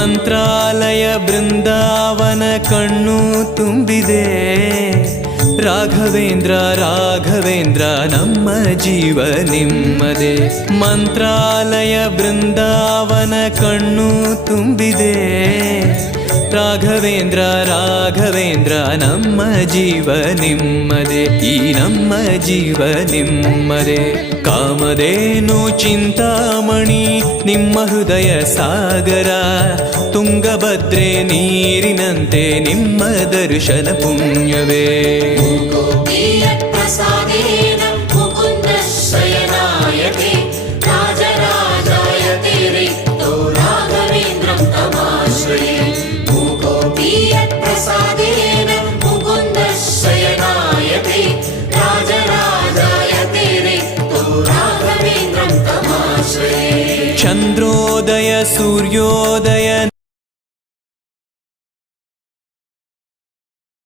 ಮಂತ್ರಾಲಯ ಬೃಂದಾವನ ಕಣ್ಣು ತುಂಬಿದೆ. ರಾಘವೇಂದ್ರ ರಾಘವೇಂದ್ರ ನಮ್ಮ ಜೀವ ನಿಮ್ಮದೇ. ಮಂತ್ರಾಲಯ ಬೃಂದಾವನ ಕಣ್ಣು ತುಂಬಿದೆ. ರಾಘವೇಂದ್ರ ರಾಘವೇಂದ್ರ ನಮ್ಮ ಜೀವ ನಿಮ್ಮದೇ. ಈ ನಮ್ಮ ಜೀವ ನಿಮ್ಮದೇ. ಕಾಮಧೇನು ಚಿಂತಾಮಣಿ ನಿಮ್ಮ ಹೃದಯ ಸಾಗರ. ತುಂಗಭದ್ರೆ ನೀರಿನಂತೆ ನಿಮ್ಮ ದರ್ಶನ ಪುಣ್ಯವೇ. ಚಂದ್ರೋದಯ ಸೂರ್ಯೋದಯ